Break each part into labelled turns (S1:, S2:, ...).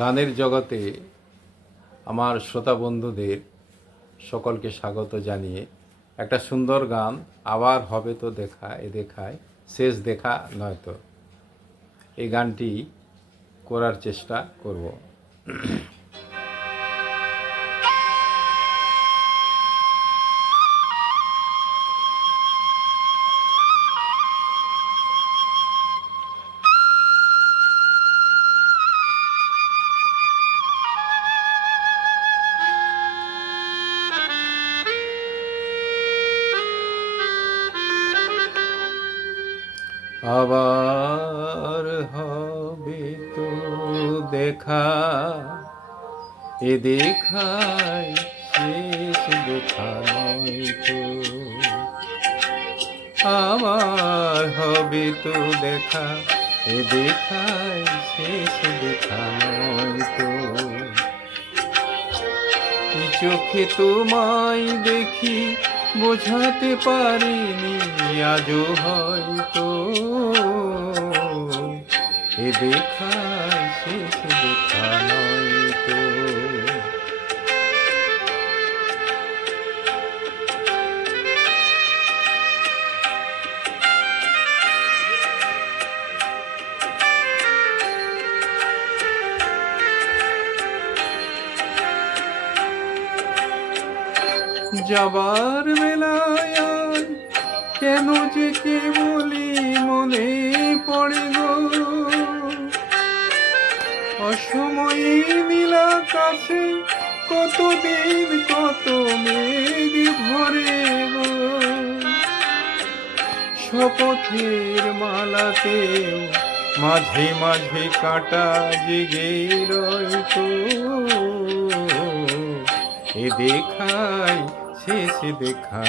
S1: গানের জগতে আমার শ্রোতা বন্ধুদের সকলকে স্বাগত জানিয়ে একটা সুন্দর গান, আবার হবে তো দেখা, এ দেখায়, শেষ দেখা নয়তো। এই গানটি করার চেষ্টা করব। আবার হবে তো দেখা, এ দেখায় শেষ দেখা নয় তো। আবার হবে তো দেখা, এ দেখায় শেষ দেখা নয় তো। চোখে তোমায় দেখি বোঝাতে পারিনি আজও হয়তো। এ দেখায় যাবার বেলায় কেন যে কে বলি মনে পড়ে গো? অসময়ে নীলা কাছে কতদিন কত মেঘ ভরে গো? শপথের মালাতেও মাঝে মাঝে কাটা জেগে রইতো এ দেখাই শেষ দেখা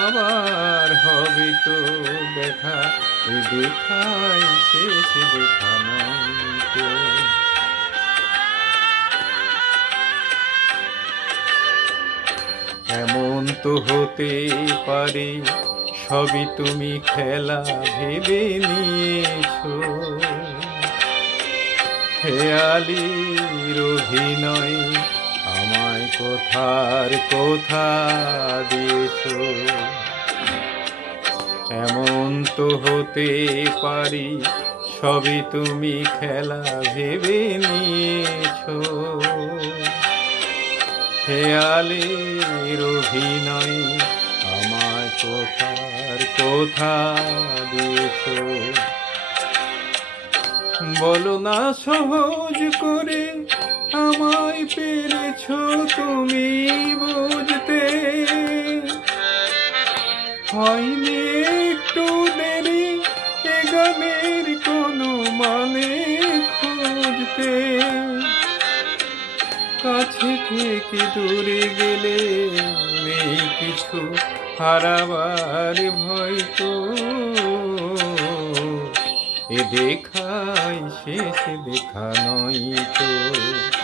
S1: আবার হবে তো দেখা দেখাই শেষ দেখা নয় তো। এমন তো হতে পারে, সবই তুমি খেলা ভেবে নিয়েছো। খেয়ালির অভিনয় কোথার কোথা দিয়েছ? এমন তো হতে পারি, সবই তুমি খেলা ভেবে নিয়েছ। খেয়ালের অভিনয় আমার কোথার কোথা দিয়েছ? বলো না সহজ করে পেরেছ তুমি বুঝতে। হয়নি একটু দেরি গানের কোনো মানে খুঁজতে। কাছে থেকে দূরে গেলে নেই কিছু, হারাবার ভয় তো। এ দেখাই শেষ দেখা নয় তো।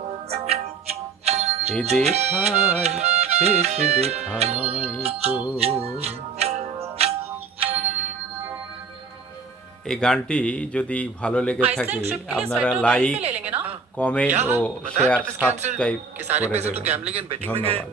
S1: সে দেখায় শেষ দেখা নয় তো। এই গানটি যদি ভালো লেগে থাকে আপনারা লাইক কমেন্ট ও শেয়ার সাবস্ক্রাইব করে দেবেন। ধন্যবাদ।